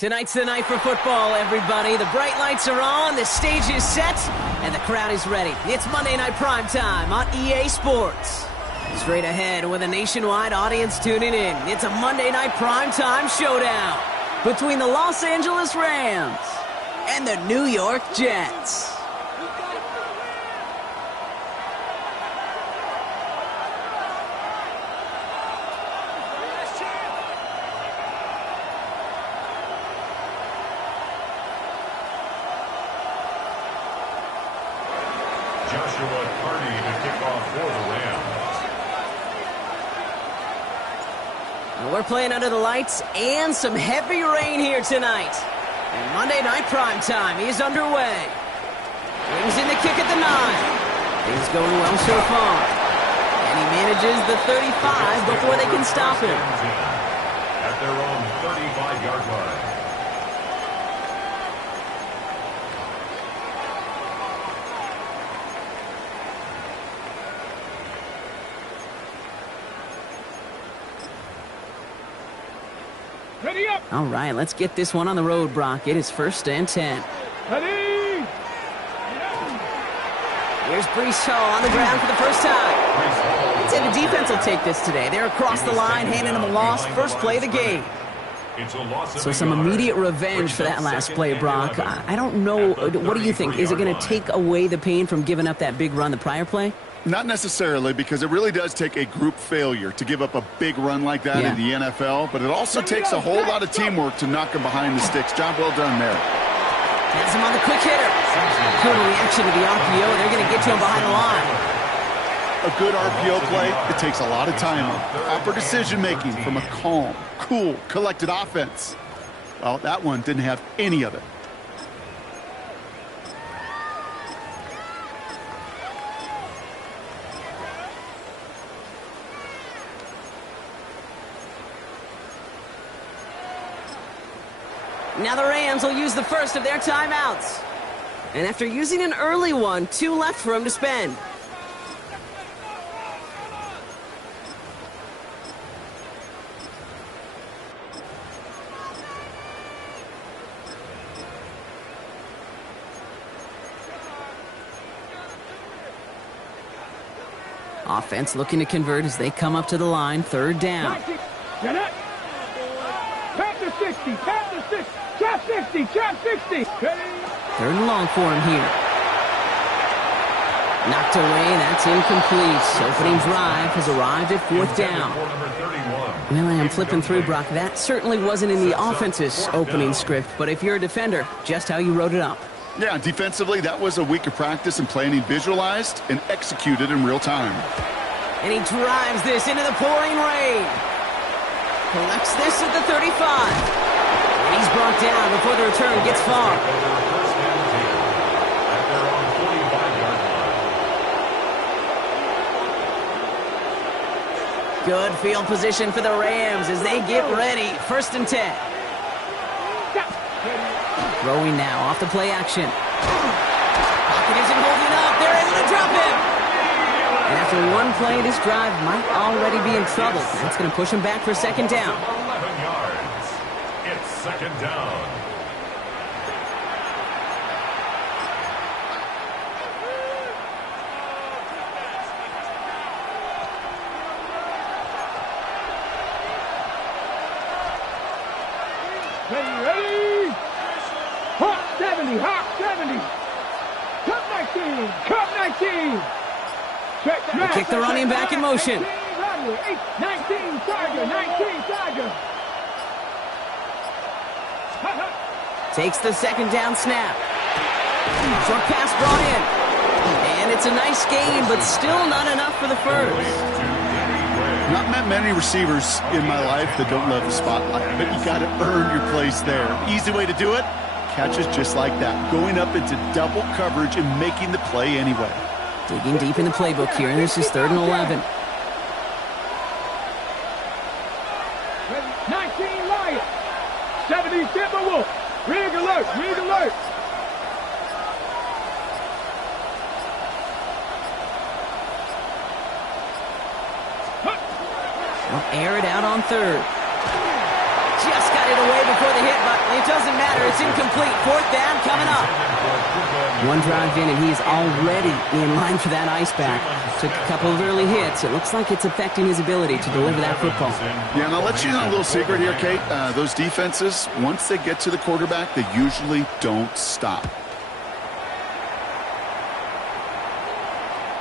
Tonight's the night for football, everybody. The bright lights are on, the stage is set, and the crowd is ready. It's Monday Night Primetime on EA Sports. Straight ahead with a nationwide audience tuning in, it's a Monday Night Primetime showdown between the Los Angeles Rams and the New York Jets. We're playing under the lights and some heavy rain here tonight. And Monday Night Primetime is underway. Brings in the kick at the 9. Things going well so far. And he manages the 35 before they can stop him. At their own 35-yard line. All right, let's get this one on the road, Brock. It is 1st and 10. Ready? Here's Breece Hall on the ground for the first time. I'd say the defense will take this today. They're across the line, handing them a loss. First play of the game. So some immediate revenge for that last play, Brock. I don't know. What do you think? Is it going to take away the pain from giving up that big run the prior play? Not necessarily, because it really does take a group failure to give up a big run like that in the NFL, but it also takes a whole lot of teamwork to knock him behind the sticks. Job well done there. Has him on the quick hitter. Good reaction to the RPO. They're going to get to him behind the line. A good RPO play, it takes a lot of time, proper decision-making from a calm, cool, collected offense. Well, that one didn't have any of it. Now the Rams will use the first of their timeouts. And after using an early one, 2 left for him to spend. Offense looking to convert as they come up to the line, 3rd down. Get it. Tap to 60, tap to 60, trap 60, trap 60. 3rd and long for him here. Knocked away, that's incomplete. Opening drive has arrived at 4th down. Well, I am flipping through, Brock. That certainly wasn't in the offense's opening script, but if you're a defender, just how you wrote it up. Yeah, defensively, that was a week of practice and planning visualized and executed in real time. And he drives this into the pouring rain. Collects this at the 35. And he's brought down before the return gets far. Good field position for the Rams as they get ready. 1st and 10. Throwing now off the play action. Pocket isn't holding up. They're able to drop him. And after one play, this drive might already be in trouble. That's going to push him back for 2nd down. 11 yards. It's 2nd down. Ready? Hawk 70, Hawk 70. Cup 19, Cup 19. They kick the running back in motion. 19, Tiger, 19, Tiger. Takes the 2nd down snap. Short pass brought in. And it's a nice game, but still not enough for the first. Not met many receivers in my life that don't love the spotlight, but you got to earn your place there. Easy way to do it, catches just like that, going up into double coverage and making the play anyway. Digging deep in the playbook here, and this is 3rd and 11. 19 Lions, 70 Timberwolf. Rig alert, rig alert. They'll air it out on 3rd. Just got it away before the hit, but it doesn't matter. It's incomplete. Fourth down coming up. One drive in, and he's already in line for that ice pack. Took a couple of early hits. It looks like it's affecting his ability to deliver that football. Yeah, and I'll let you know a little secret here, Kate. Those defenses, once they get to the quarterback, they usually don't stop.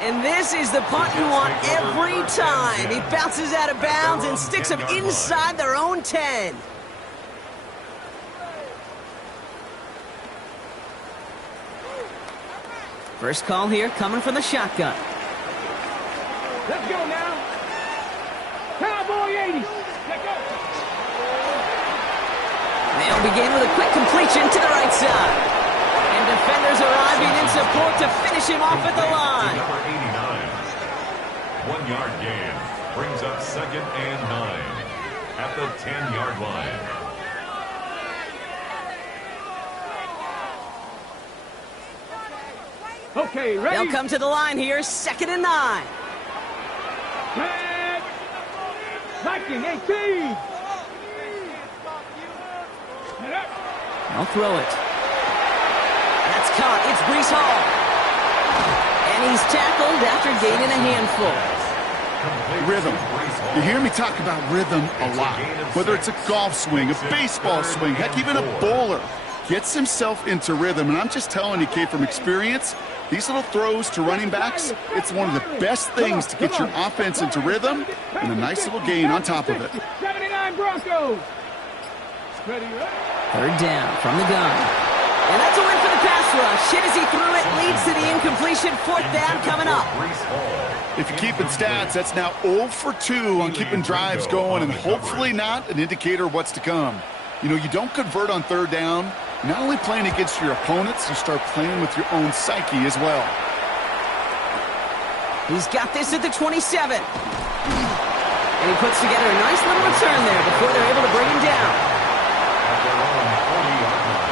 And this is the punt you want every time. He bounces out of bounds and sticks them inside their own 10. First call here coming from the shotgun. Let's go now. Cowboy 80. Let's go. They'll begin with a quick completion to the right side. And defenders arriving in support to finish him off at the line. Number 89. 1 yard gain. Brings up 2nd and 9 at the 10-yard line. Okay, ready? They'll come to the line here, 2nd and 9. Set. Viking 18. They'll throw it. That's caught. It's Breece Hall. And he's tackled after gaining a handful. Rhythm. You hear me talk about rhythm a lot. Whether it's a golf swing, a baseball swing, heck, even a bowler gets himself into rhythm. And I'm just telling you, Kate, from experience, these little throws to running backs, it's one of the best things to get your offense into rhythm and a nice little gain on top of it. 79 Broncos. Ready, ready. Third down from the gun. And that's a win for the pass rush. Hit as he threw it, leads to the incompletion. Fourth down coming up. If you're keeping stats, that's now 0 for 2 on keeping drives going, and hopefully not an indicator of what's to come. You know, you don't convert on third down. You're not only playing against your opponents, you start playing with your own psyche as well. He's got this at the 27. And he puts together a nice little return there before they're able to bring him down. At their own 40-yard line.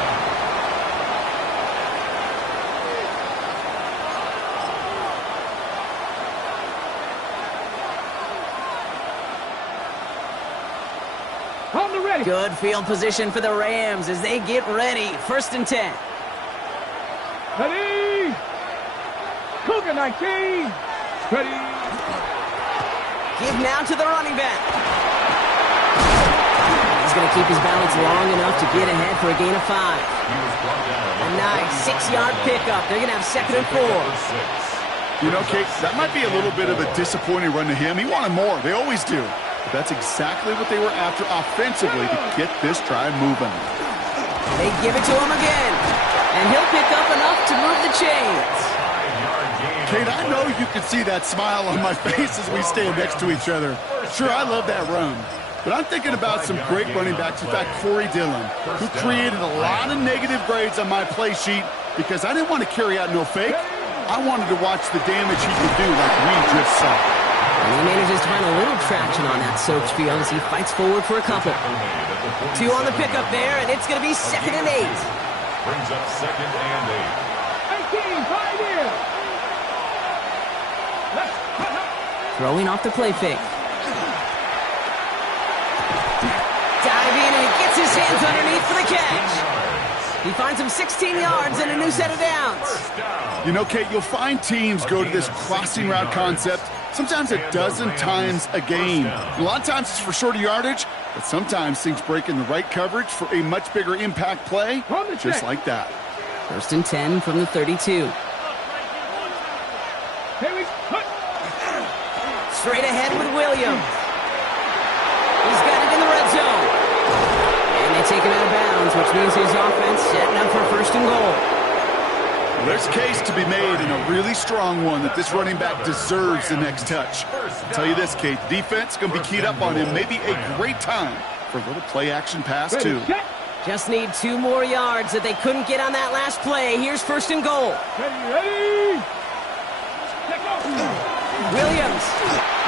On the ready. Good field position for the Rams as they get ready. 1st and 10. Ready. Cougar 19. Ready. Give now to the running back. He's going to keep his balance long enough to get ahead for a gain of 5. A nice 6-yard pickup. They're going to have 2nd and 4. You know, Kate, that might be a little bit of a disappointing run to him. He wanted more. They always do. But that's exactly what they were after offensively to get this drive moving. They give it to him again. And he'll pick up enough to move the chains. Kate, I know you can see that smile on my face as we stand next to each other. Sure, I love that run. But I'm thinking about some great running backs. In fact, Corey Dillon, who created a lot of negative grades on my play sheet because I didn't want to carry out no fake. I wanted to watch the damage he could do like we just saw. And he manages to find a little traction on that soaked field as he fights forward for a couple. 2 on the pickup there, and it's going to be 2nd and 8. Brings up 2nd and 8. 18, pioneer. Throwing off the play fake. Diving, and he gets his hands underneath for the catch. He finds him 16 yards and a new set of downs. You know, Kate, you'll find teams go to this crossing route concept sometimes a dozen times a game. A lot of times it's for shorter yardage, but sometimes things break in the right coverage for a much bigger impact play, just like that. 1st and 10 from the 32. Straight ahead with Williams. He's got it in the red zone. And they take him out of bounds, which means his offense setting up for 1st and goal. There's a case to be made, and a really strong one, that this running back deserves the next touch. I'll tell you this, Kate, defense going to be keyed up on him. Maybe a great time for a little play-action pass, too. Just need 2 more yards that they couldn't get on that last play. Here's 1st and goal. Ready. Williams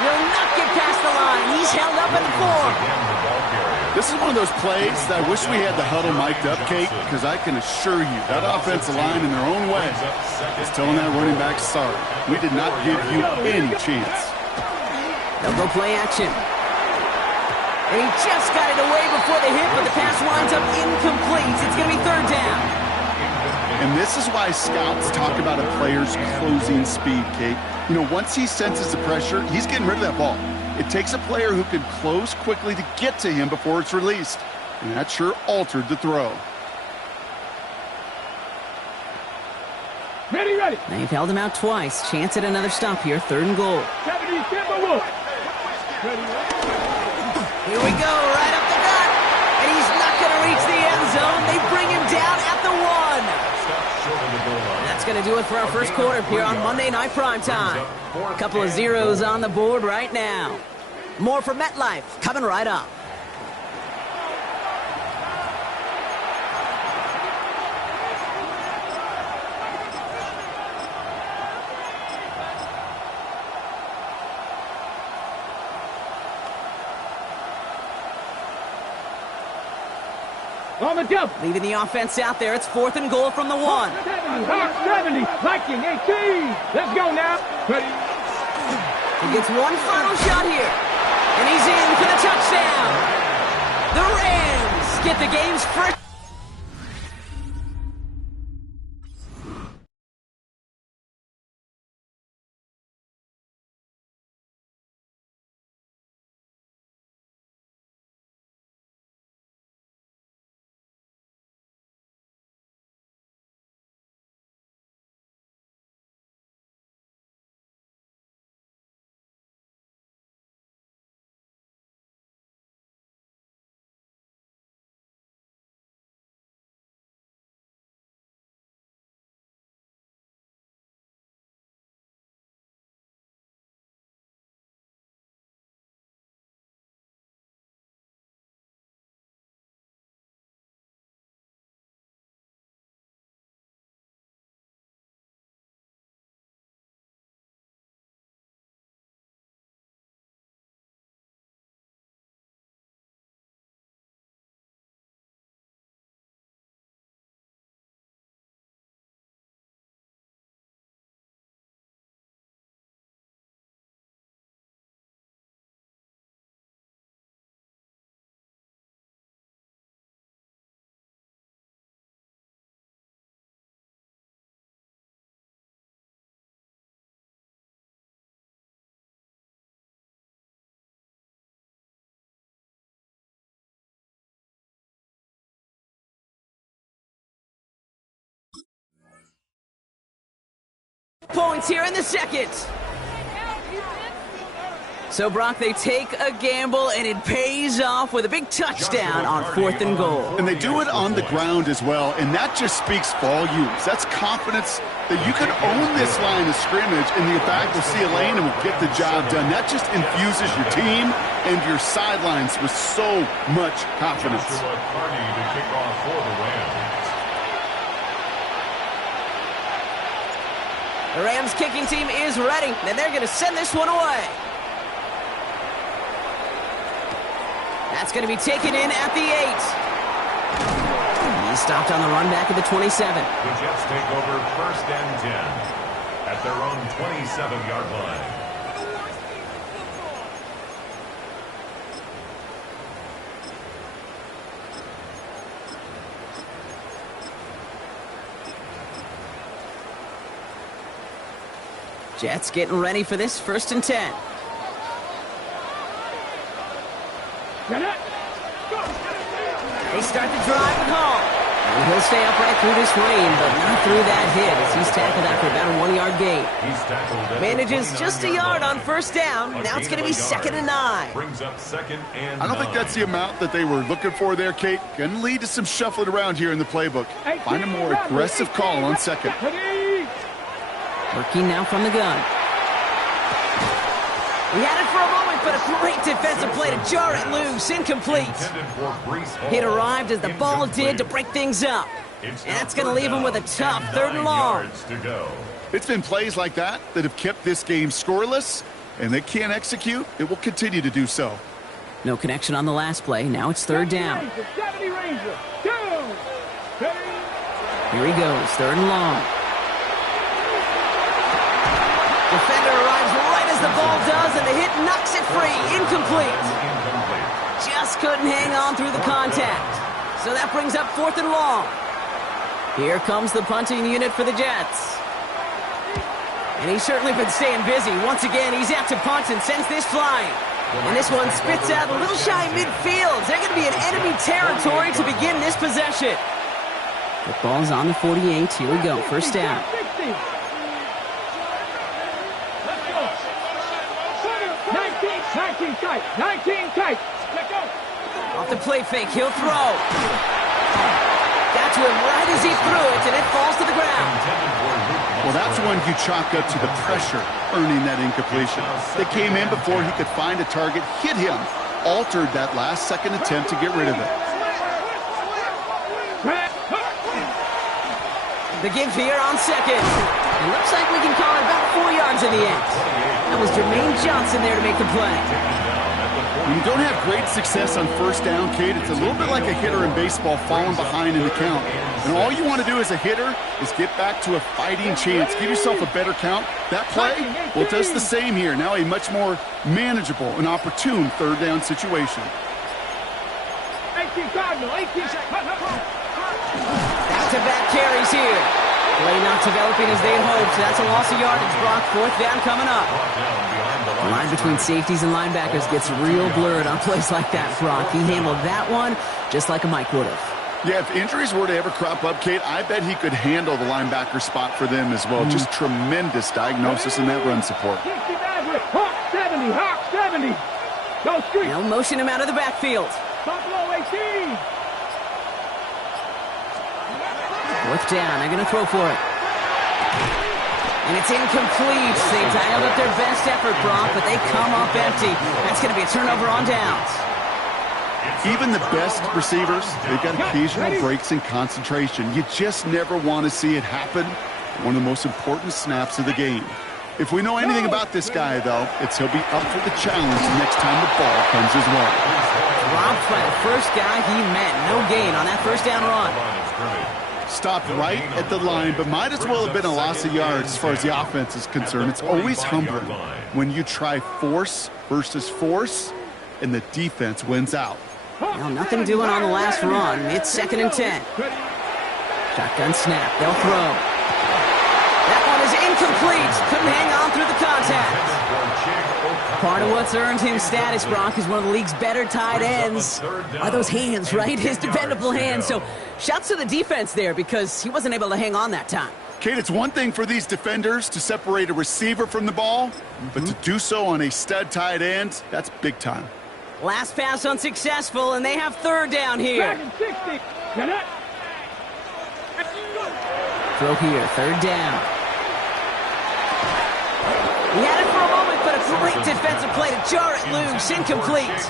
will not get past the line. He's held up at the 4. This is one of those plays that I wish we had the huddle mic'd up, Kate, because I can assure you that offensive line in their own way is telling that running back, sorry, we did not give you any chance. They'll go play action. And he just got it away before the hit, but the pass winds up incomplete. It's going to be third down. And this is why scouts talk about a player's closing speed, Kate. You know, once he senses the pressure, he's getting rid of that ball. It takes a player who can close quickly to get to him before it's released. And that sure altered the throw. Ready, ready. They've held him out twice. Chance at another stop here. Third and goal. 70, ready. Here we go, right up the gut. And he's not going to reach the end zone. They bring him down at the 1. That's going to do it for our first quarter here on Monday Night Primetime. A couple of zeros on the board right now. More from MetLife coming right up. On the double. Leaving the offense out there. It's fourth and goal from the 1. 70, Viking 18. Let's go now. Ready. He gets one final shot here. And he's in for the touchdown. The Rams get the game's first. Points here in the second. So, Brock, they take a gamble, and it pays off with a big touchdown on fourth and goal. And they do it on the ground as well, and that just speaks volumes. That's confidence that you can own this line of scrimmage, and the fact will see a lane and will get the job done. That just infuses your team and your sidelines with so much confidence. Joshua Carney to kick off for the Rams. The Rams kicking team is ready, and they're going to send this one away. That's going to be taken in at the 8. He's stopped on the run back at the 27. The Jets take over first and 10 at their own 27-yard line. Jets getting ready for this first and 10. They start the drive with Hall. And he'll stay upright through this rain, but not through that hit as he's tackled after about a 1-yard gain. Manages just a yard on first down. Now it's going to be second and 9. Brings up second and 9. I don't think that's the amount that they were looking for there, Kate. Going to lead to some shuffling around here in the playbook. Find a more aggressive call on second. Working now from the gun. He had it for a moment, but a great defensive play to jar it loose. Incomplete. It arrived as the ball did to break things up. And that's going to leave him with a tough third and long. It's been plays like that that have kept this game scoreless, and they can't execute. It will continue to do so. No connection on the last play. Now it's third down. Here he goes, third and long. Defender arrives right as the ball does, and the hit knocks it free. Incomplete. Just just couldn't hang on through the contact. So that brings up 4th and long. Here comes the punting unit for the Jets. And he's certainly been staying busy. Once again, he's out to punt and sends this flying. And this one spits out a little shy midfield. They're going to be in enemy territory to begin this possession. The ball's on the 48. Here we go. First down. 19 tight. 19 tight. Let go. Off the play fake. He'll throw. Got to him right as he threw it, and it falls to the ground. Well, that's one you chalk up to the pressure, earning that incompletion. They came in before he could find a target, hit him, altered that last-second attempt to get rid of it. The give here on second. It looks like we can call it about 4 yards in the end. That was Jermaine Johnson there to make the play. When you don't have great success on first down, Kate, it's a little bit like a hitter in baseball falling behind in the count. And all you want to do as a hitter is get back to a fighting chance. Give yourself a better count. That play, well, it does the same here. Now a much more manageable and opportune third down situation. 18 Cardinal, 18 Back-to-back carries here. Play not developing as they'd hoped. That's a loss of yardage, Brock. 4th down coming up. The line between safeties and linebackers gets real blurred on plays like that, Brock. He handled that one just like a Mike would have. Yeah, if injuries were to ever crop up, Kate, I bet he could handle the linebacker spot for them as well. Just tremendous diagnosis in that run support. Hawk 70, Hawk 70. Go street. They'll motion him out of the backfield. Buffalo 18. 4th down. They're going to throw for it. And it's incomplete. They dialed up their best effort, Brock, but they come up empty. That's going to be a turnover on downs. Even the best receivers, they've got occasional breaks in concentration. You just never want to see it happen. One of the most important snaps of the game. If we know anything about this guy, though, it's he'll be up for the challenge next time the ball comes his way. Dropped by the first guy he met. No gain on that first down run. Stopped right at the line, but might as well have been a loss of yards as far as the offense is concerned. It's always humbling when you try force versus force, and the defense wins out. Well, nothing doing on the last run. It's 2nd and 10. Shotgun snap. They'll throw. That one is incomplete. Couldn't hang on through the contact. Part of what's earned him status, Brock, is one of the league's better tight ends. Are those hands, right? His dependable hands. So shouts to the defense there because he wasn't able to hang on that time. Kate, it's one thing for these defenders to separate a receiver from the ball, but to do so on a stud tight end, that's big time. Last pass unsuccessful, and they have 3rd down here. Throw here, 3rd down. He had it for a moment, but a great defensive play to jar it loose. Incomplete.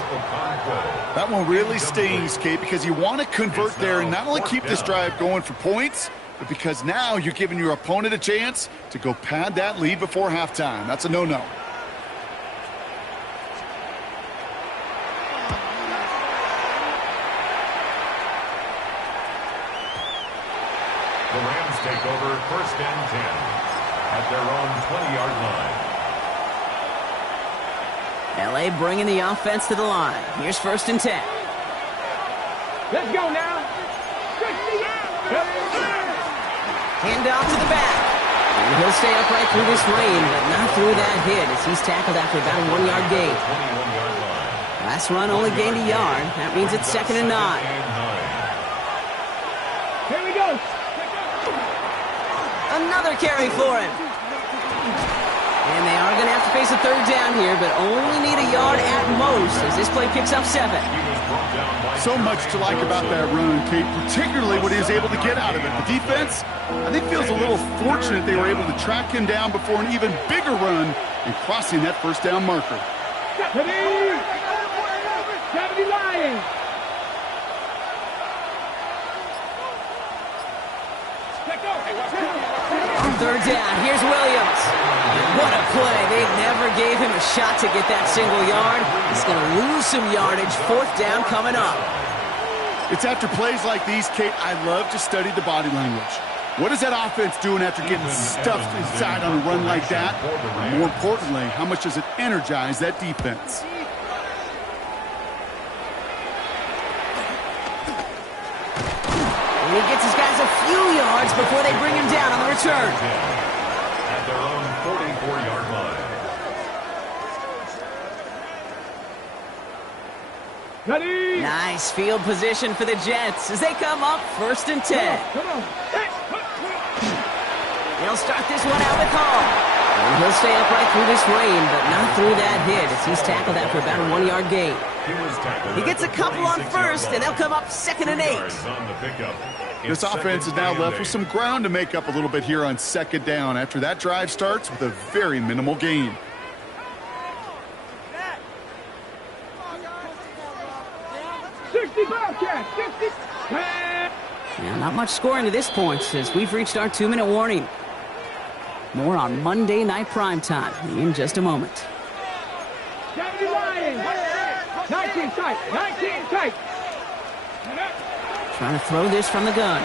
That one really stings, Kate, because you want to convert there and not only keep this drive going for points, but because now you're giving your opponent a chance to go pad that lead before halftime. That's a no-no. The Rams take over 1st and 10 at their own 20-yard line. LA bringing the offense to the line. Here's 1st and 10. Let's go now. Hand off to the back. And he'll stay upright through this rain, but not through that hit as he's tackled after about a 1-yard gain. Last run only gained a yard. That means it's 2nd and 9. Here we go. Another carry for him. And they are going to have to face a 3rd down here, but only need a yard at most as this play picks up 7. So much to like about that run, Kate, particularly what he was able to get out of it. The defense, I think, feels a little fortunate they were able to track him down before an even bigger run and crossing that 1st down marker. 70 Lions. On 3rd down, here's Williams. What a play. They never gave him a shot to get that single yard. He's going to lose some yardage. 4th down coming up. It's after plays like these, Kate, I love to study the body language. What is that offense doing after getting stuffed inside on a run like that? And more importantly, how much does it energize that defense? few yards before they bring him down on the return. At their own 44-yard line. Ready? Nice field position for the Jets as they come up 1st and 10. Come on. He'll start this one out with Hall. And he'll stay upright through this rain, but not through that hit as he's tackled after about a 1-yard gain. He gets a couple on first, and they'll come up 2nd and 8. This offense is now left with some ground to make up a little bit here on 2nd down after that drive starts with a very minimal gain. Yeah, not much scoring to this point as we've reached our 2-minute warning. More on Monday Night Primetime in just a moment. 19 tight. 19 tight. Trying to throw this from the gun.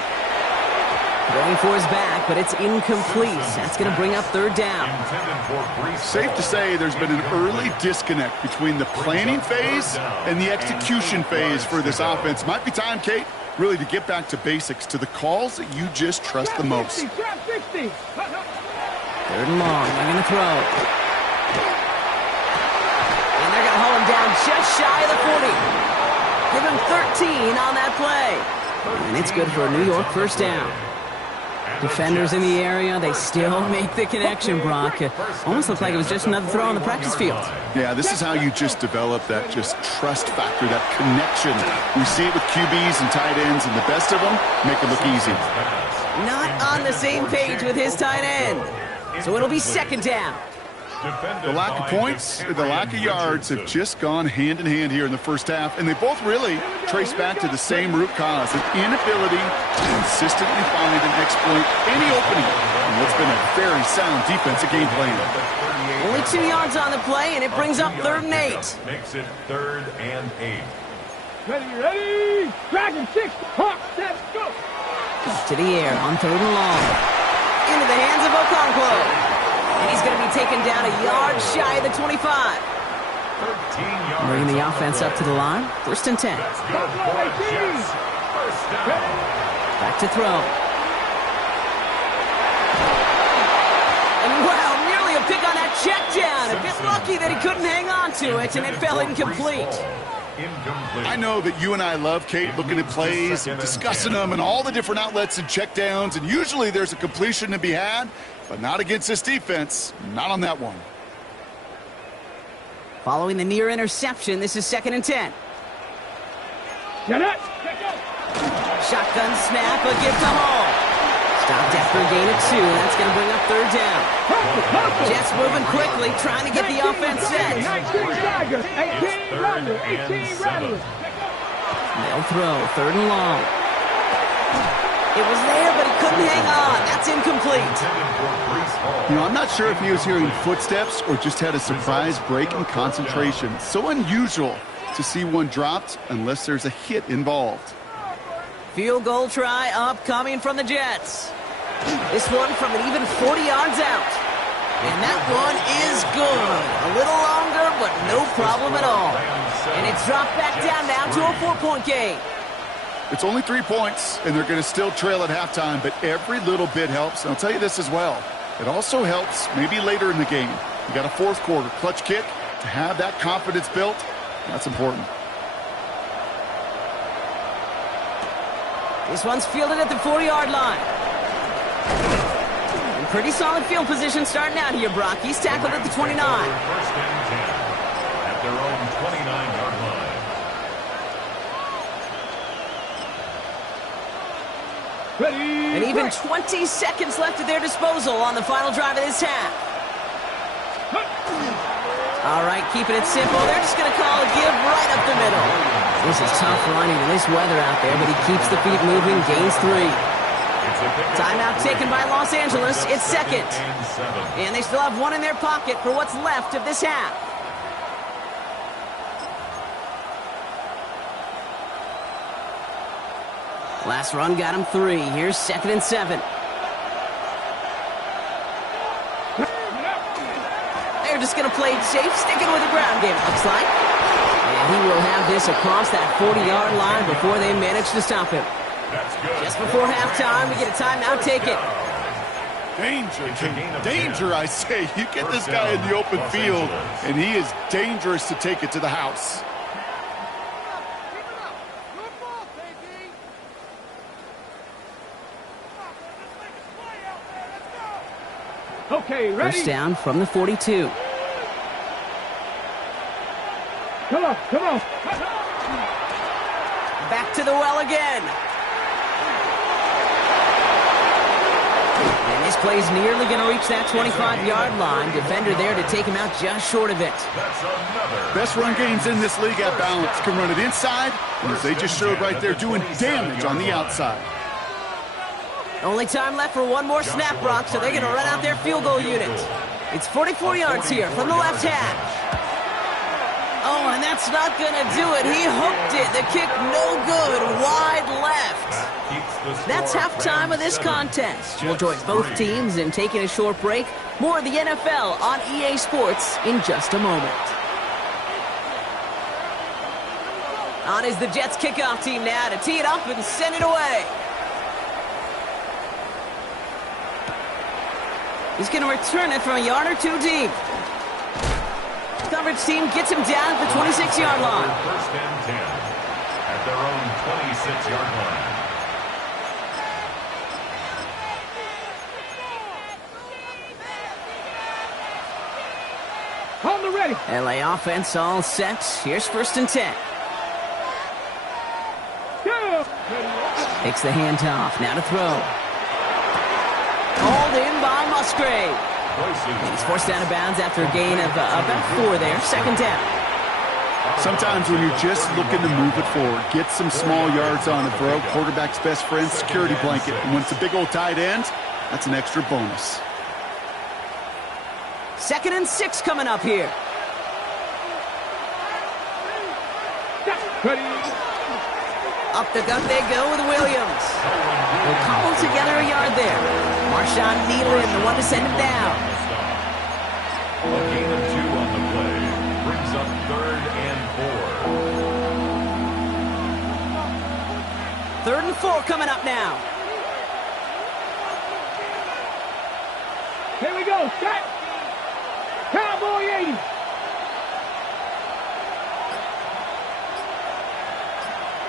Going for his back, but it's incomplete. That's going to bring up 3rd down. Safe to say there's been an early disconnect between the planning phase and the execution phase for this offense. Might be time, Kate, really to get back to basics, to the calls that you just trust the most. 60. 3rd and long. They're going to throw. And they're going to hold him down just shy of the 40. Give him 13 on that play. And it's good for a New York 1st down. Defenders in the area, they still make the connection, Brock. Almost looked like it was just another throw on the practice field. Yeah, this is how you just develop that just trust factor, that connection. We see it with QBs and tight ends, and the best of them make it look easy. Not on the same page with his tight end. So it'll be 2nd down. The lack of points, the lack of yards have just gone hand in hand here in the 1st half, and they both really trace back to the same root cause, an inability to consistently find and exploit any opening in what's been a very sound defensive game plan. Only 2 yards on the play, and it brings up 3rd and 8. Makes it 3rd and 8. Ready. Dragon 6. Hawk 7. Go. To the air on 3rd and long. Into the hands of Okonkwo. And he's going to be taken down a yard shy of the 25. 13 yards. Bringing the offense up to the line. 1st and 10. Back to throw. And wow, nearly a pick on that check down. A bit lucky that he couldn't hang on to it, and it fell incomplete. I know that you and I love, Kate, looking at plays and discussing them and all the different outlets and check downs, and usually there's a completion to be had, but not against this defense. Not on that one. Following the near interception, this is 2nd and 10. Get it. Shotgun snap, a give to Hall. Stopped after a gain of 2. That's going to bring up 3rd down. Jets moving quickly, trying to get the offense set. 19 Tigers. 18 Rattlers. 18 Rattlers. They'll throw. 3rd and long. It was there, but he couldn't hang on. That's incomplete. You know, I'm not sure if he was hearing footsteps or just had a surprise break in concentration. So unusual to see one dropped unless there's a hit involved. Field goal try upcoming from the Jets. This one from an even 40 yards out. And that one is good. A little longer, but no problem at all. And it's dropped back down now to a 4-point game. It's only 3 points, and they're going to still trail at halftime, but every little bit helps. And I'll tell you this as well. It also helps maybe later in the game. You got a 4th quarter clutch kick to have that confidence built. That's important. This one's fielded at the 40-yard line. And pretty solid field position starting out here, Brock. He's tackled at the 29. 1st and 10 at their own 29-yard line. Ready. And even 20 seconds left at their disposal on the final drive of this half. All right, keeping it simple. They're just going to call a give right up the middle. This is tough running in this weather out there, but he keeps the feet moving, gains 3. Timeout taken by Los Angeles. It's 2nd. And they still have 1 in their pocket for what's left of this half. Last run got him 3. Here's 2nd and 7. They're just going to play it safe, sticking with the ground game, looks like. And he will have this across that 40-yard line before they manage to stop him. Just before halftime, we get a timeout taken. Danger, I say. You get this guy in the open field, and he is dangerous to take it to the house. Okay, ready? First down from the 42. Come on, come on. Back to the well again. And this play's nearly going to reach that 25-yard line. Defender there to take him out just short of it. Best run games in this league at balance. Can run it inside, and as they just showed right there, doing damage on the outside. Only time left for one more snap, Brock, so they're going to run out their field goal unit. It's 44 yards here from the left hash. Oh, and that's not going to do it. He hooked it. The kick no good. Wide left. That's halftime of this contest. We'll join both teams in taking a short break. More of the NFL on EA Sports in just a moment. On is the Jets kickoff team now to tee it up and send it away. He's going to return it from a yard or two deep. Coverage team gets him down at the 26-yard line. First and 10 at their own 26-yard line. Hold the ready. LA offense all set. Here's first and 10. Takes the handoff. Now to throw. Called in by Musgrave. And he's forced out of bounds after a gain of about 4 there. Second down. Sometimes when you're just looking to move it forward, get some small yards on the throw. Quarterback's best friend, security blanket. And when it's a big old tight end, that's an extra bonus. 2nd and 6 coming up here. Up the gut they go with Williams. They'll cobble together a yard there. Marshawn Nealon, the one to send him down. A gain of 2 on the play brings up 3rd and 4. 3rd and 4 coming up now. Here we go. Set. Cowboy 80.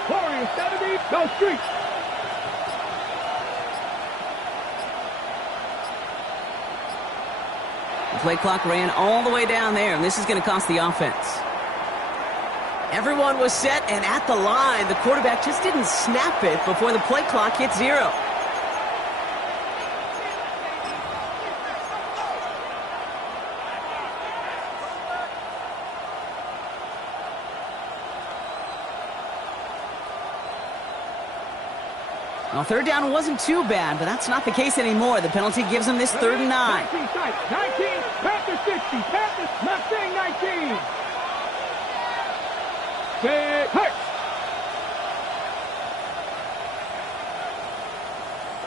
Warrior 70. Go street. The play clock ran all the way down there, and this is going to cost the offense. Everyone was set, and at the line, the quarterback just didn't snap it before the play clock hit 0. Well, 3rd down wasn't too bad, but that's not the case anymore. The penalty gives them this 3rd and 9. 19, 19, Panthers 60, Panthers, Mustang 19. Set, hurt.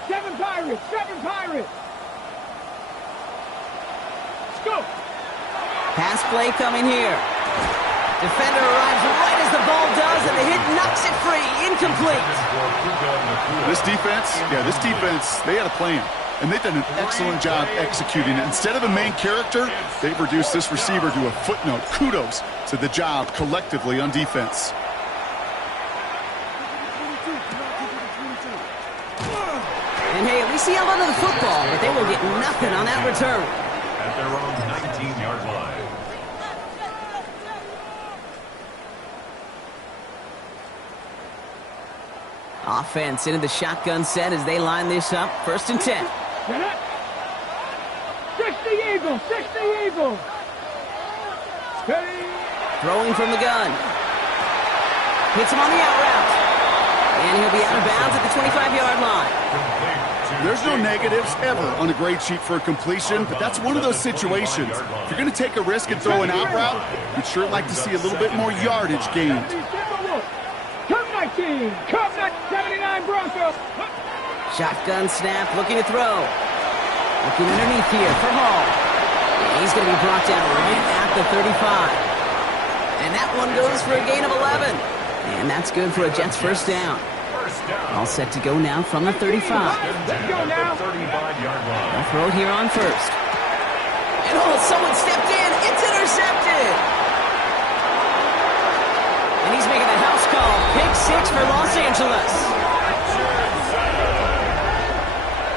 7 Pirates, 7 Pirates. Let's go. Pass play coming here. Defender arrives right as the ball does, and the hit knocks it free. Incomplete. This defense, they had a plan, and they've done an excellent job executing it. Instead of a main character, they've reduced this receiver to a footnote. Kudos to the job collectively on defense. And hey, at least he held onto the football, but they will get nothing on that return. At their own 19-yard line. Offense into the shotgun set as they line this up. 1st and 10. 60 Eagles, 60 Eagles. Throwing from the gun. Hits him on the out route. And he'll be out of bounds at the 25-yard line. There's no negatives ever on a grade sheet for a completion, but that's one of those situations. If you're going to take a risk and throw an out route, you'd sure like to see a little bit more yardage gained. Come 19, come 79 Broncos. Shotgun snap, looking to throw. Looking underneath here for Hall. And he's going to be brought down right at the 35. And that one goes for a gain of 11. And that's good for a Jets first down. All set to go now from the 35. Let's go now. 35-yard line. They'll throw it here on first. And someone stepped in. It's intercepted. And he's making a house call. Pick 6 for Los Angeles.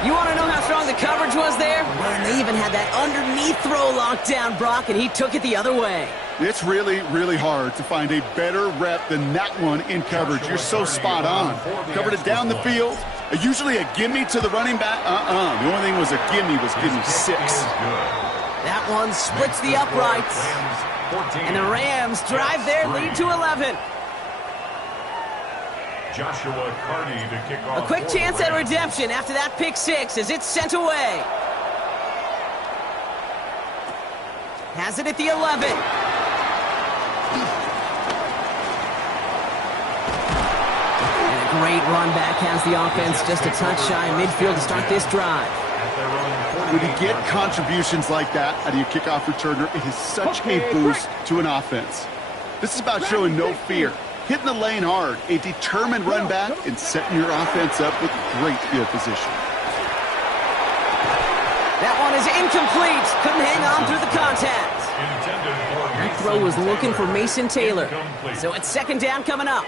You want to know how strong the coverage was there? Well, they even had that underneath throw locked down, Brock, and he took it the other way. It's really, really hard to find a better rep than that one in coverage. You're so spot on. Covered it down the field. Usually a gimme to the running back. The only thing was a gimme 6. That one splits the uprights. And the Rams drive their lead to 11. Joshua Carney to kick off. A quick chance at redemption after that pick 6 as it's sent away. Has it at the 11. And a great run back has the offense just a touch shy of midfield to start this drive. When you get contributions like that out of your kickoff returner, it is such a boost to an offense. This is about showing no fear. Hitting the lane hard, a determined run back, and setting your offense up with great field position. That one is incomplete. Couldn't hang on through the contact. That throw was looking for Mason Taylor. So it's second down coming up.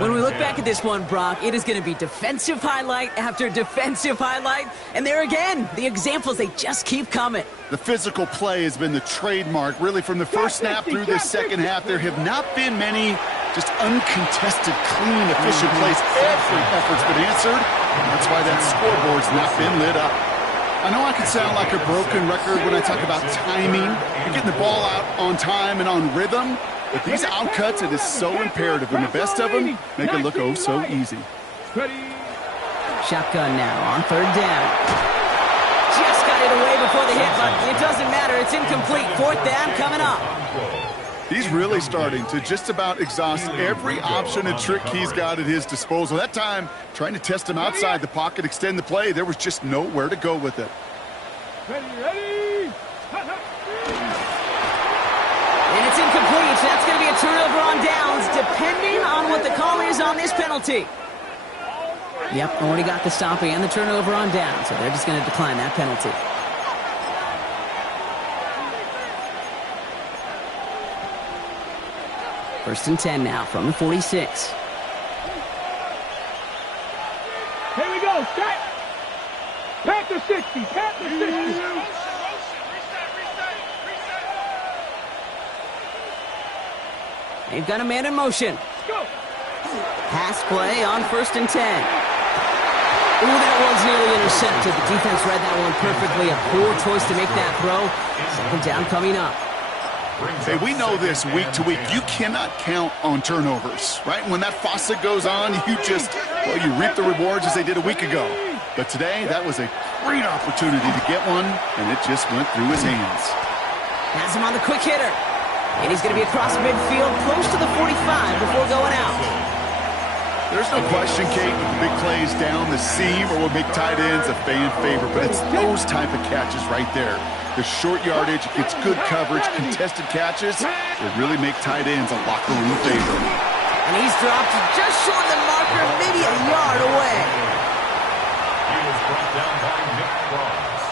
When we look back at this one, Brock, it is going to be defensive highlight after defensive highlight. And there again, the examples, they just keep coming. The physical play has been the trademark, really, from the first snap through this second half. There have not been many just uncontested, clean, efficient plays. Every effort's been answered. That's why that scoreboard's not been lit up. I know I can sound like a broken record when I talk about timing and getting the ball out on time and on rhythm, but these outcuts, it is so imperative, and the best of them make it look oh so easy. Shotgun now on third down. Just got it away before the hit, but it doesn't matter. It's incomplete. Fourth down coming up. He's really starting to just about exhaust every option and trick he's got at his disposal. That time, trying to test him outside the pocket, extend the play, there was just nowhere to go with it. Ready. And it's incomplete. That's going to be a turnover on downs, depending on what the call is on this penalty. Yep, already got the stop and the turnover on downs, so they're just going to decline that penalty. First and 10 now from the 46. Here we go. Set. Panther 60. Panther 60. They've got a man in motion. Go. Pass play on first and 10. Ooh, that one's nearly intercepted. The defense read that one perfectly. A poor choice to make that throw. Second down coming up. Hey, we know this week to week. You cannot count on turnovers, right? When that faucet goes on, you reap the rewards as they did a week ago. But today, that was a great opportunity to get one, and it just went through his hands. Has him on the quick hitter. And he's going to be across midfield, close to the 45 before going out. There's no question, Kate, with the big plays down the seam or will make tight ends a fan favorite, but it's those type of catches right there. The short yardage, gets good coverage, contested catches, they really make tight ends a locker room favorite. And he's dropped just short of the marker, maybe a yard away. He was brought down by Nick Cross.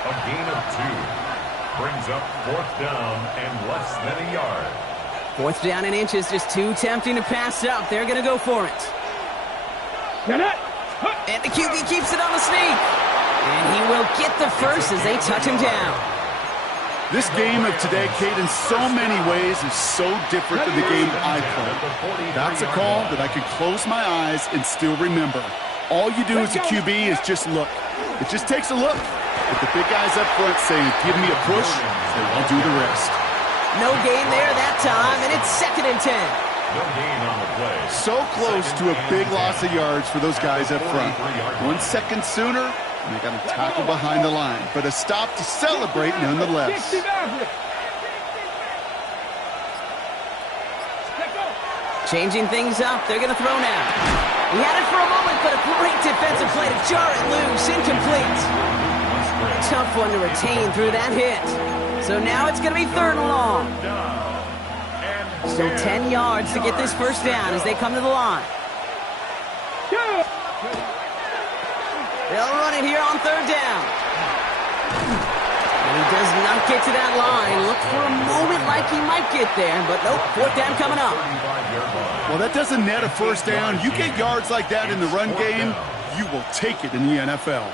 A gain of 2. Brings up fourth down and less than a yard. Fourth down in inches, just too tempting to pass up. They're going to go for it. And the QB keeps it on the sneak. And he will get the first as they touch him down. This game of today, Kate, in so many ways is so different than the game I played. That's a call that I can close my eyes and still remember. All you do as a QB is just look. It just takes a look. With the big guys up front saying, give me a push, and I'll do the rest. No gain there that time, and it's second and 10. No gain on the play. So close to a big loss of yards for those guys up front. 1 second sooner, and they got a tackle behind the line. But a stop to celebrate nonetheless. Changing things up, they're going to throw now. He had it for a moment, but a great defensive play to jar it loose. Incomplete. Tough one to retain through that hit. So now it's going to be third and long. Still 10 yards to get this first down as they come to the line. 2. They'll run it here on 3rd down. And he does not get to that line. Looked for a moment like he might get there, but nope, 4th down coming up. Well, that doesn't net a 1st down. You get yards like that in the run game, you will take it in the NFL.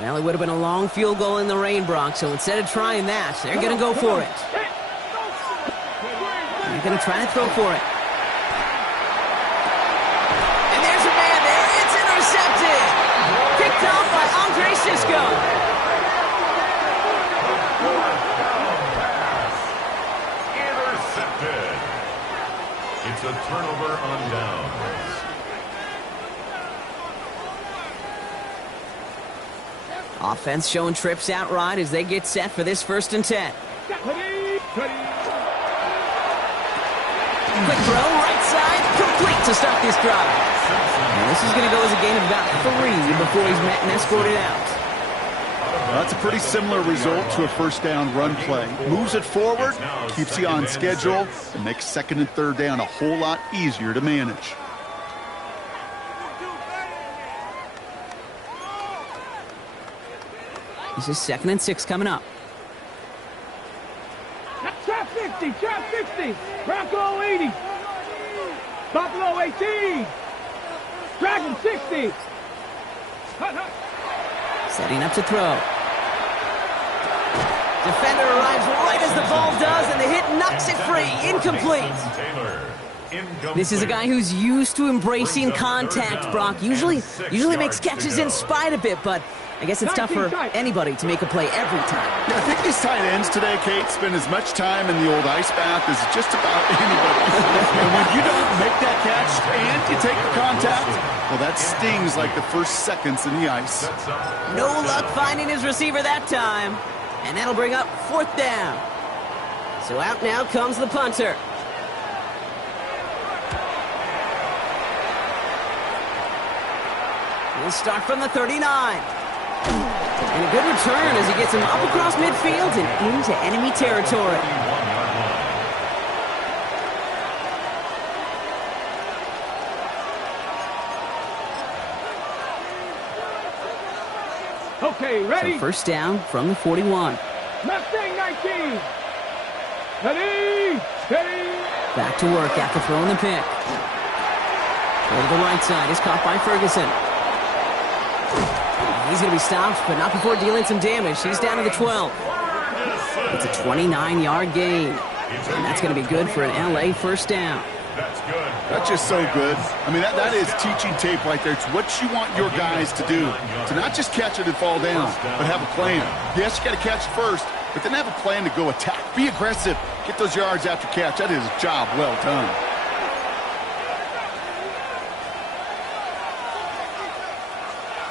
Well, it would have been a long field goal in the rain, Brock, so instead of trying that, they're going to go for it. They're going to try to throw for it. And there's a man there. It's intercepted. Picked off by Andre Sisco. Intercepted. It's a turnover on downs. Offense showing trips outright as they get set for this 1st and 10. Quick throw, right side, complete to start this drive. Now this is going to go as a gain of about 3 before he's met and escorted out. Well, that's a pretty similar result to a 1st down run play. Moves it forward, keeps you on schedule, and makes 2nd and 3rd down a whole lot easier to manage. This is 2nd and 6 coming up. Trap 60, trap 60. Bronco 80. Buffalo 18. Dragon 60. Setting up to throw. Defender arrives right as the ball does, and the hit knocks it free. Incomplete. This is a guy who's used to embracing contact, Brock. Usually makes catches in spite of it, but I guess it's tough for anybody to make a play every time. Yeah, I think these tight ends today, Kate, spend as much time in the old ice bath as just about anybody. And when you don't make that catch and you take the contact, well, that stings like the first seconds in the ice. No luck finding his receiver that time. And that'll bring up 4th down. So out now comes the punter. He'll start from the 39. And a good return as he gets him up across midfield and into enemy territory. Okay, ready? So 1st down from the 41. Mustang 19. Ready, steady. Back to work after throwing the pick. Go to the right side. Is caught by Ferguson. He's going to be stopped, but not before dealing some damage. He's down to the 12. It's a 29-yard gain. And that's going to be good for an LA 1st down. That's good. That's just so good. I mean, that is teaching tape right there. It's what you want your guys to do. To not just catch it and fall down, but have a plan. Yes, you got to catch it first, but then have a plan to go attack. Be aggressive. Get those yards after catch. That is a job well done.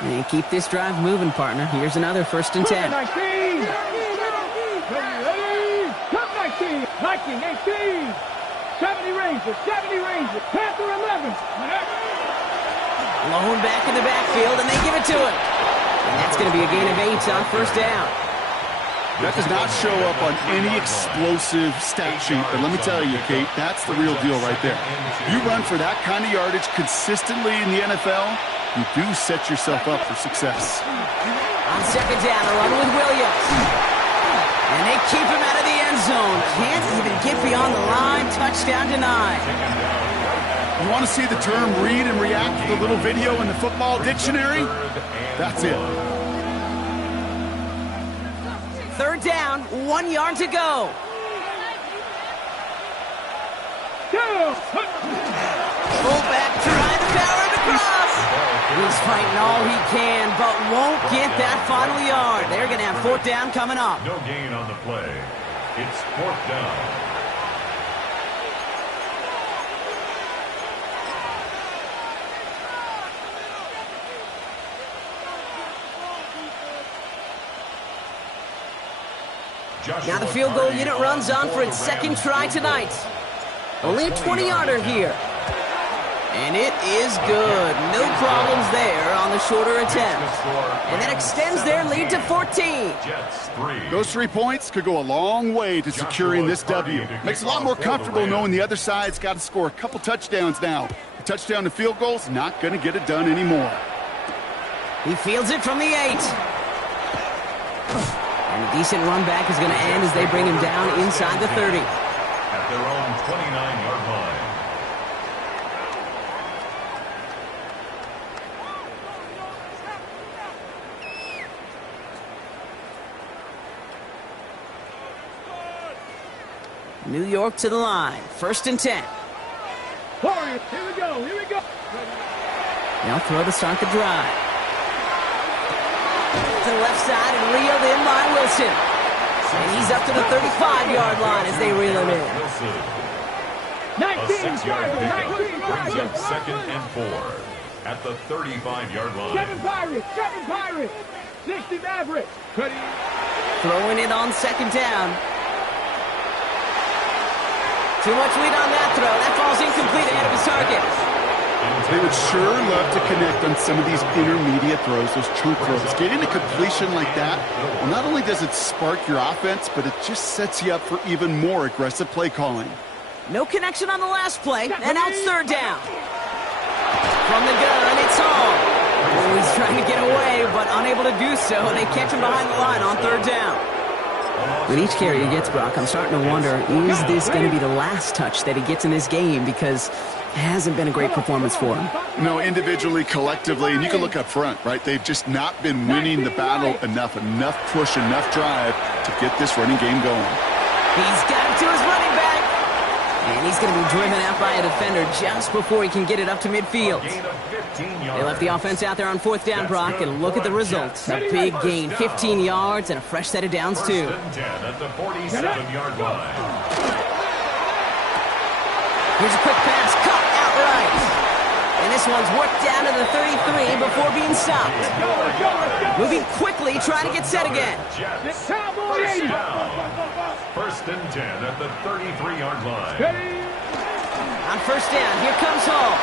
And keep this drive moving, partner. Here's another 1st and 10. 19. Ready, top 19. Viking 18. 70 Rangers, 70 Rangers. Panther 11. Blown back in the backfield, and they give it to him. And that's going to be a gain of 8 on 1st down. That does not show up on any explosive stat sheet, but let me tell you, Kate, that's the real deal right there. You run for that kind of yardage consistently in the NFL, you do set yourself up for success. On 2nd down, a run with Williams. And they keep him out of the end zone. Can't even get beyond the line. Touchdown denied. You want to see the term read and react to the little video in the football dictionary? That's it. 3rd down, 1 yard to go. Fullback trying to power it across. He's fighting all he can, but won't get that final yard. They're going to have 4th down coming up. No gain on the play. It's 4th down. Now the field goal unit runs on for its second try tonight. Only a 20-yarder here. And it is good. No problems there on the shorter attempt. And that extends their lead to 14. Those 3 points could go a long way to securing this W. Makes it a lot more comfortable knowing the other side's got to score a couple touchdowns now. A touchdown to field goal's not going to get it done anymore. He fields it from the 8. And a decent run back is going to end as they bring him down inside the 30. At their own 29-yard line. New York to the line. 1st and 10. Warriors, here we go, here we go. Now throw to start the drive. To the left side and reeled in by Wilson. And he's up to the 35-yard line as they reel him in. 19, 6-yard pickup 19, brings up 2nd and 4 at the 35-yard line. 7 Pirates, 60 Mavericks. Throwing it on 2nd down. Too much lead on that throw. That falls incomplete ahead of his target. They would sure love to connect on some of these intermediate throws, those chunk throws. Getting a completion like that, well, not only does it spark your offense, but it just sets you up for even more aggressive play calling. No connection on the last play, and now it's 3rd down. From the gun, it's home. Oh, he's trying to get away, but unable to do so. They catch him behind the line on 3rd down. With each carry he gets, Brock, I'm starting to wonder, is this going to be the last touch that he gets in this game? Because it hasn't been a great performance for him. No, individually, collectively, and you can look up front, right? They've just not been winning the battle enough push, enough drive to get this running game going. He's got it to his running back. And he's going to be driven out by a defender just before he can get it up to midfield. They left the offense out there on 4th down, Brock, and look at the results. A big gain, 15 yards, and a fresh set of downs, too. 1st and 10 at the 47-yard line. Here's a quick pass, caught outright. And this one's worked down to the 33 before being stopped. Moving quickly, trying to get set again. Cowboy 80. 1st and 10 at the 33-yard line. On 1st down, here comes Hall.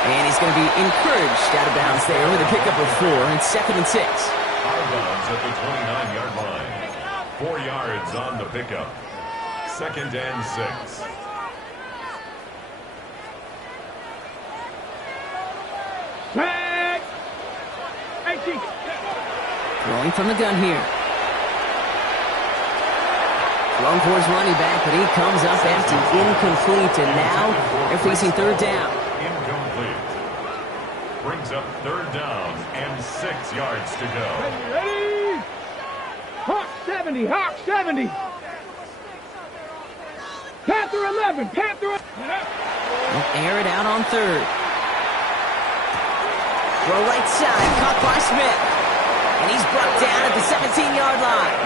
And he's going to be encouraged out of bounds there with a pickup of 4 and 2nd and 6. Out of bounds at the 29-yard line. 4 yards on the pickup. 2nd and 6. Flag. 18. Throwing from the gun here. Thrown for his running back, but he comes up empty, incomplete, and now they're facing 3rd down. Incomplete. Brings up 3rd down and 6 yards to go. Ready? Hawk 70, Hawk 70. Panther 11, Panther 11. They'll air it out on 3rd. Throw right side, caught by Smith. And he's brought down at the 17-yard line.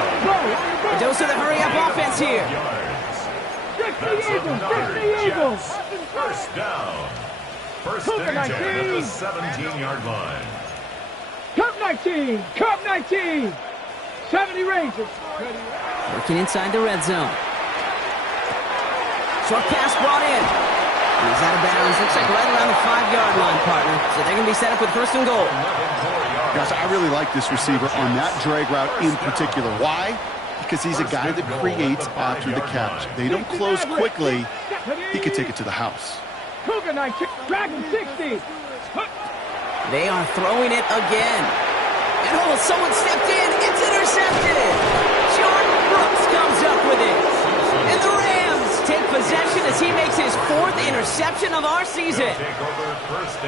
A dose of the hurry-up offense here. 60 Eagles, 60 Eagles. 1st down. 1st and 10 at the 17-yard line. Cup 19. 70 Rangers. Working inside the red zone. Short pass brought in. He's out of bounds. Looks like right around the 5-yard line, partner. So they're going to be set up with 1st and goal. Gosh, I really like this receiver on that drag route in particular. Why? Because he's a guy that creates after the catch. They don't close quickly. He could take it to the house. Cougar 19, Dragon 60. They are throwing it again. And oh, someone stepped in. It's intercepted. Jordan Brooks comes up with it. And the Rams take possession as he makes his 4th interception of our season.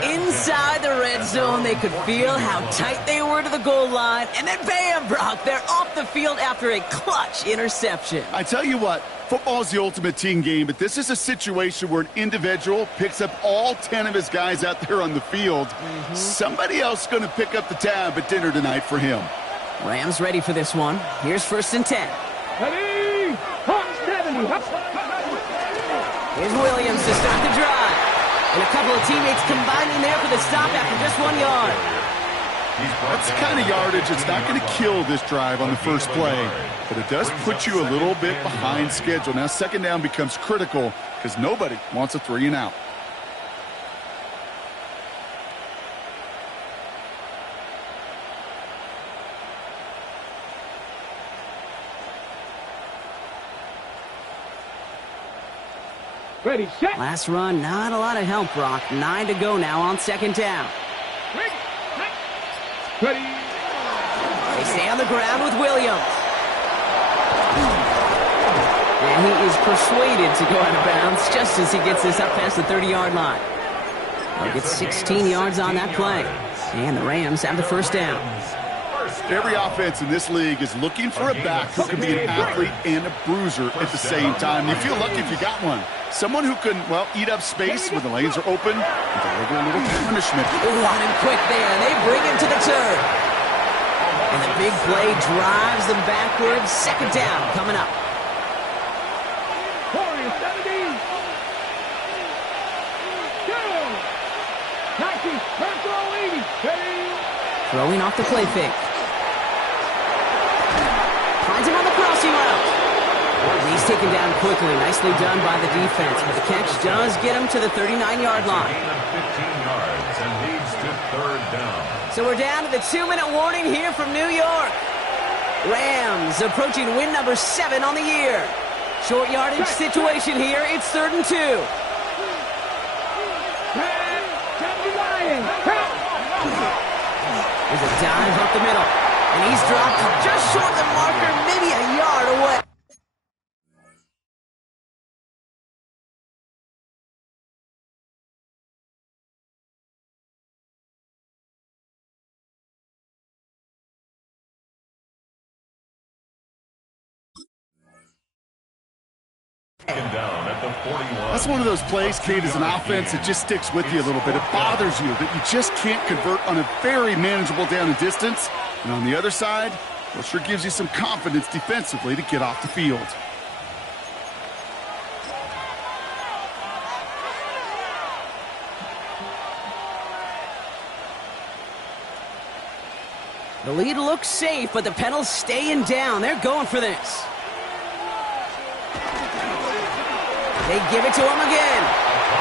Inside the red zone, they could feel how tight they were to the goal line. And then bam, Brock, they're off the field after a clutch interception. I tell you what, football is the ultimate team game, but this is a situation where an individual picks up all 10 of his guys out there on the field. Somebody else is going to pick up the tab at dinner tonight for him. Rams ready for this one. Here's 1st and 10. Ready? Hawk 70. Here's Williams to start the drive. And a couple of teammates combining there for the stop after just 1 yard. That's the kind of yardage that's not going to kill this drive on the first play, but it does put you a little bit behind schedule. Now, second down becomes critical because nobody wants a 3-and-out. Ready, set. Last run, not a lot of help, Brock. 9 to go now on second down. Ready. They stay on the ground with Williams. And he is persuaded to go out of bounds just as he gets this up past the 30-yard line. They'll get 16 yards on that play. And the Rams have the first down. Every offense in this league is looking for a back who can be an athlete and a bruiser at the same time. You feel lucky if you got one. Someone who can, well, eat up space when the lanes are open and deliver a little punishment. On him quick there. They bring him to the turn. And the big play drives them backwards. Second down coming up. 70. 90. Control 80. Throwing off the play fake. Finds him on the crossing route. And he's taken down quickly. Nicely done by the defense. But the catch does get him to the 39-yard line. 15 yards and leads to third down. So we're down to the 2-minute warning here from New York. Rams approaching win number 7 on the year. Short yardage situation here. It's 3rd and 2. There's a dive up the middle. And he's dropped just short of the marker, maybe a yard away. Down at the 41. That's one of those plays, Kate, as an offense, it just sticks with you a little bit. It bothers you that you just can't convert on a very manageable down and distance. And on the other side, well, sure gives you some confidence defensively to get off the field. The lead looks safe, but the Penals staying down. They're going for this. They give it to him again.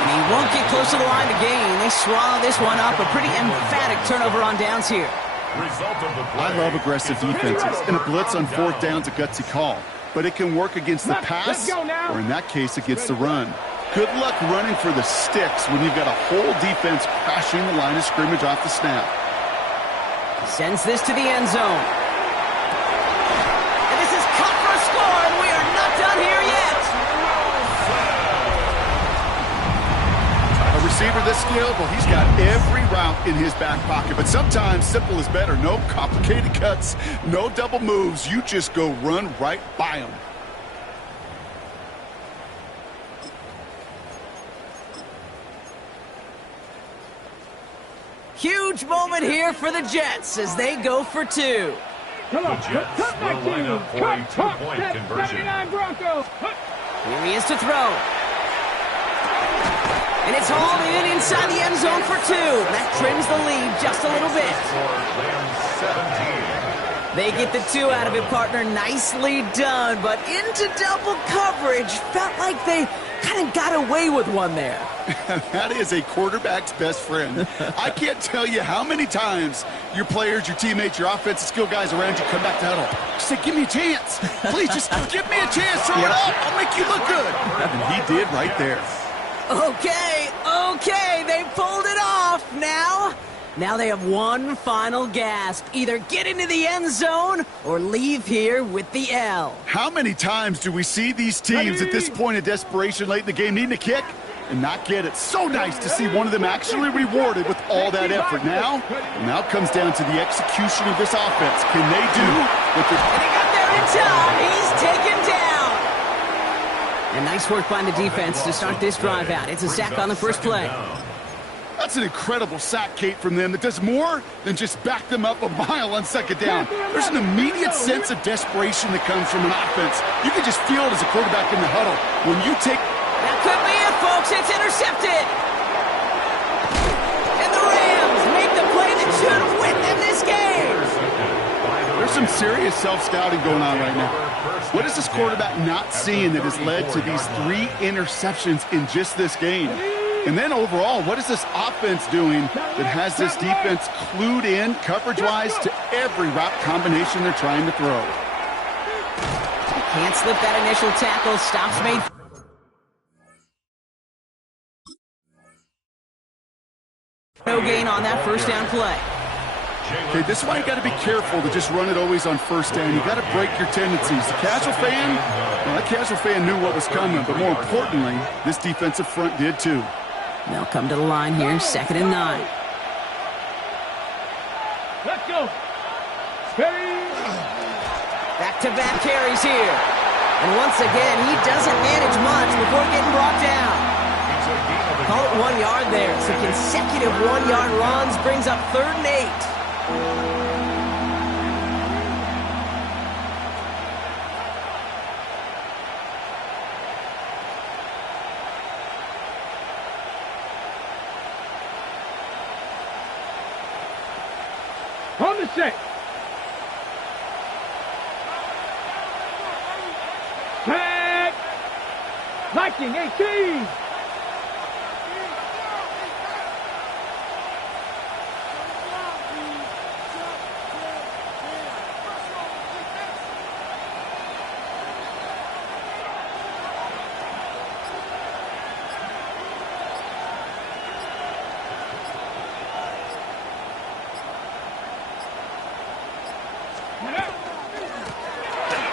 And he won't get close to the line to gain. They swallow this one up. A pretty emphatic turnover on downs here. I love aggressive defenses, and a blitz on 4th down's a gutsy call. But it can work against the pass, or in that case, against the run. Good luck running for the sticks when you've got a whole defense crashing the line of scrimmage off the snap. Sends this to the end zone. And this is cut for a score, and we are not done here yet. Receiver this skilled, well, he's got every route in his back pocket. But sometimes simple is better. No complicated cuts, no double moves. You just go run right by him. Huge moment here for the Jets as they go for 2. Come on, The Jets cut will line up for a two-point conversion. 79 Broncos. Here he is to throw. And it's hauled in inside the end zone for 2. That trims the lead just a little bit. They get the 2 out of it, partner. Nicely done. But into double coverage. Felt like they kind of got away with one there. That is a quarterback's best friend. I can't tell you how many times your players, your teammates, your offensive skill guys around you come back to huddle. Just say, give me a chance. Please, just give me a chance. Throw it up. I'll make you look good. And he did right there. Okay, they pulled it off. Now they have one final gasp. Either get into the end zone or leave here with the L. How many times do we see these teams at this point of desperation late in the game needing a kick and not get it? So nice to see one of them actually rewarded with all that effort. Now it comes down to the execution of this offense. Can they do what they're... And he got there in time. He's taken down. And nice work by the defense to start this drive out. It's a sack on the first play. That's an incredible sack, Kate, from them that does more than just back them up a mile on second down. There's an immediate sense of desperation that comes from an offense. You can just feel it as a quarterback in the huddle. When you take... That could be it, folks. It's intercepted. And the Rams make the play that should win them this game. some serious self-scouting going on right now. What is this quarterback not seeing that has led to these 3 interceptions in just this game? And then overall, what is this offense doing that has this defense clued in coverage-wise to every route combination they're trying to throw? Can't slip that initial tackle. Stops made. No gain on that first down play. Okay, this is why you got to be careful to just run it always on first down. You got to break your tendencies. The casual fan, well, that casual fan knew what was coming, but more importantly, this defensive front did too. They'll come to the line here, 2nd and 9. Let's go. Steady. Back-to-back carries here. And once again, he doesn't manage much before getting brought down. Call it 1 yard there. So consecutive 1-yard runs brings up 3rd and 8. On the set. Tag. Viking 18.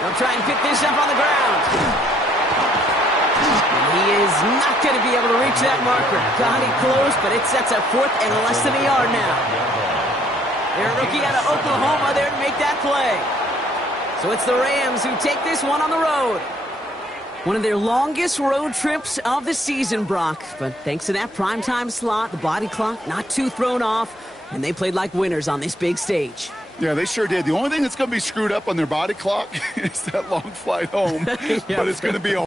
They'll try and pick this up on the ground. And he is not going to be able to reach that marker. Got it close, but it sets up 4th and less than a yard now. They're a rookie out of Oklahoma there to make that play. So it's the Rams who take this one on the road. One of their longest road trips of the season, Brock. But thanks to that primetime slot, the body clock not too thrown off, and they played like winners on this big stage. Yeah, they sure did. The only thing that's going to be screwed up on their body clock is that long flight home. Yeah. But it's going to be a